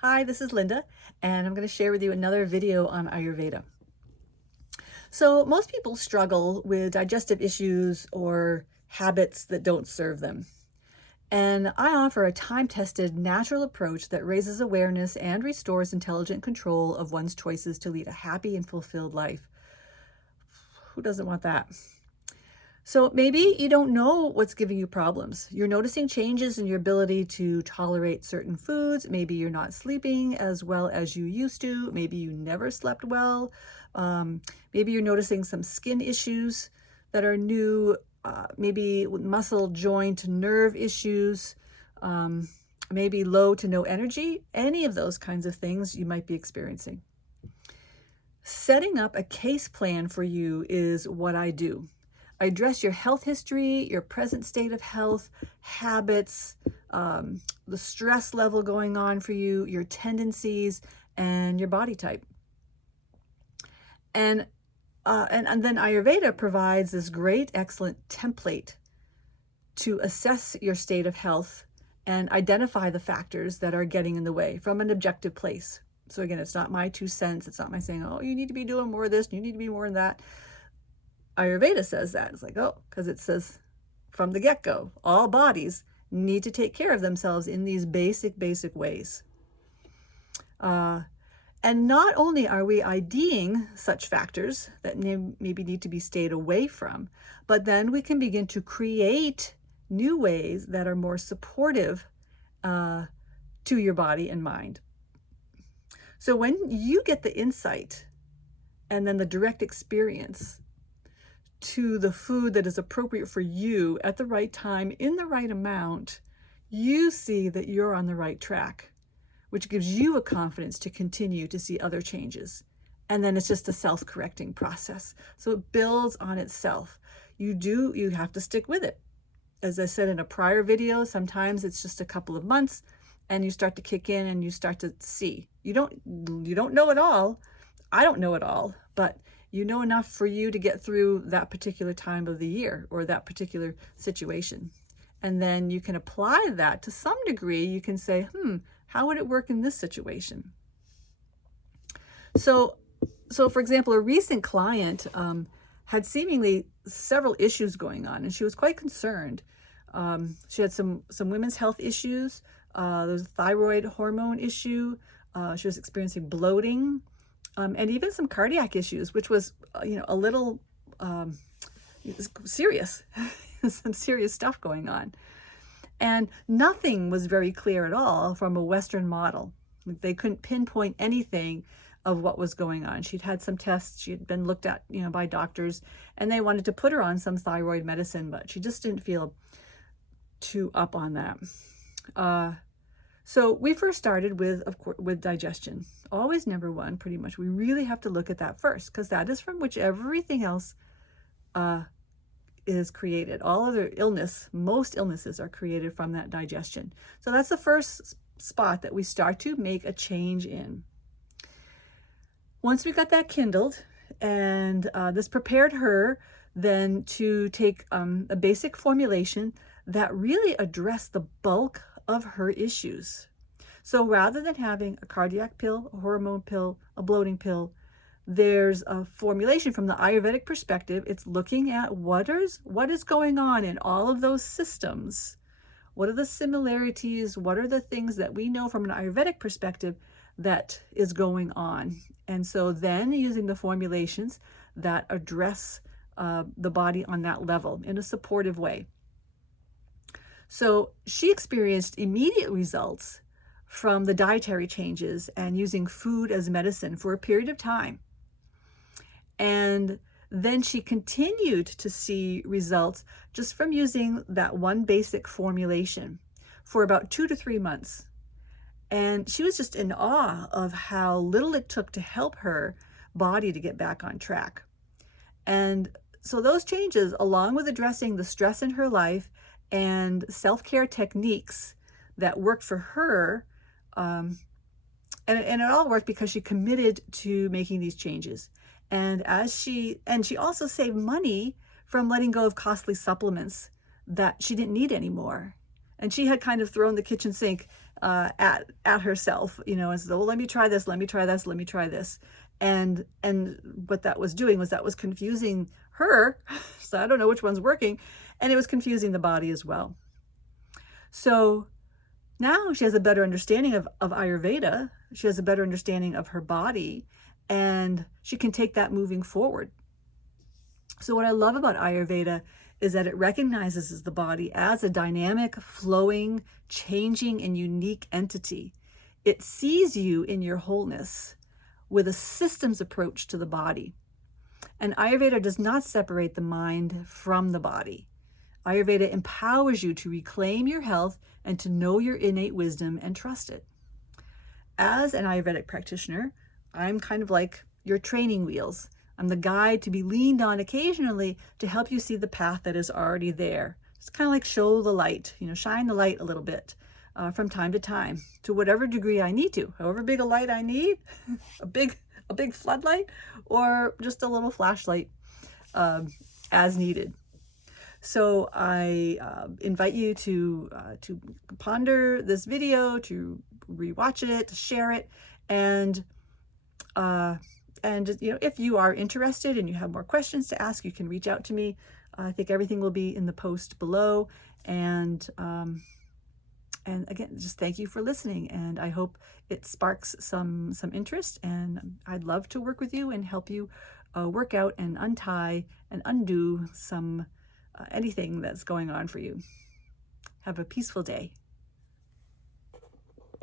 Hi, this is Linda, and I'm going to share with you another video on Ayurveda. So, most people struggle with digestive issues or habits that don't serve them. And I offer a time tested natural approach that raises awareness and restores intelligent control of one's choices to lead a happy and fulfilled life. Who doesn't want that? So maybe you don't know what's giving you problems. You're noticing changes in your ability to tolerate certain foods. Maybe you're not sleeping as well as you used to. Maybe you never slept well. Um, Maybe you're noticing some skin issues that are new. Maybe muscle, joint, nerve issues. Um, Maybe low to no energy. Any of those kinds of things you might be experiencing. Setting up a case plan for you is what I do. I address your health history, your present state of health, habits, the stress level going on for you, your tendencies, and your body type. And then Ayurveda provides this great, excellent template to assess your state of health and identify the factors that are getting in the way from an objective place. So again, it's not my 2 cents. It's not my saying, oh, you need to be doing more of this, you need to be more of that. Ayurveda says that. It's like, oh, because it says from the get-go, all bodies need to take care of themselves in these basic ways. And not only are we IDing such factors that maybe need to be stayed away from, but then we can begin to create new ways that are more supportive to your body and mind. So when you get the insight and then the direct experience to the food that is appropriate for you at the right time, in the right amount, you see that you're on the right track, which gives you a confidence to continue to see other changes. And then it's just a self-correcting process. So it builds on itself. You have to stick with it. As I said in a prior video, sometimes it's just a couple of months and you start to kick in and you start to see. You don't know it all. I don't know it all, but you know enough for you to get through that particular time of the year or that particular situation. And then you can apply that to some degree. You can say, how would it work in this situation? So for example, a recent client had seemingly several issues going on, and she was quite concerned. She had some women's health issues. There was a thyroid hormone issue. She was experiencing bloating. And even some cardiac issues, which was, a little serious, some serious stuff going on. And nothing was very clear at all from a Western model. They couldn't pinpoint anything of what was going on. She'd had some tests. She had been looked at, by doctors, and they wanted to put her on some thyroid medicine, but she just didn't feel too up on that. So we first started with digestion. Always number one, pretty much. We really have to look at that first, because that is from which everything else is created. All other most illnesses are created from that digestion. So that's the first spot that we start to make a change in. Once we got that kindled, and this prepared her then to take a basic formulation that really addressed the bulk of her issues. So rather than having a cardiac pill, a hormone pill, a bloating pill, there's a formulation from the Ayurvedic perspective. It's looking at what is going on in all of those systems. What are the similarities? What are the things that we know from an Ayurvedic perspective that is going on? And so then using the formulations that address the body on that level in a supportive way. So she experienced immediate results from the dietary changes and using food as medicine for a period of time. And then she continued to see results just from using that one basic formulation for about 2 to 3 months. And she was just in awe of how little it took to help her body to get back on track. And so those changes, along with addressing the stress in her life and self-care techniques that worked for her, and it all worked because she committed to making these changes. And she also saved money from letting go of costly supplements that she didn't need anymore. And she had kind of thrown the kitchen sink at herself, you know, as though, well, let me try this, let me try this, let me try this. And what that was doing was that was confusing her. So I don't know which one's working. And it was confusing the body as well. So now she has a better understanding of Ayurveda. She has a better understanding of her body, and she can take that moving forward. So what I love about Ayurveda is that it recognizes the body as a dynamic, flowing, changing, and unique entity. It sees you in your wholeness with a systems approach to the body. And Ayurveda does not separate the mind from the body. Ayurveda empowers you to reclaim your health and to know your innate wisdom and trust it. As an Ayurvedic practitioner, I'm kind of like your training wheels. I'm the guide to be leaned on occasionally to help you see the path that is already there. It's kind of like show the light, you know, shine the light a little bit from time to time, to whatever degree I need to, however big a light I need, a big floodlight, or just a little flashlight as needed. So I invite you to ponder this video, to rewatch it, to share it, and you know, if you are interested and you have more questions to ask, you can reach out to me. I think everything will be in the post below. And again, just thank you for listening. And I hope it sparks some interest. And I'd love to work with you and help you work out and untie and undo some anything that's going on for you. Have a peaceful day.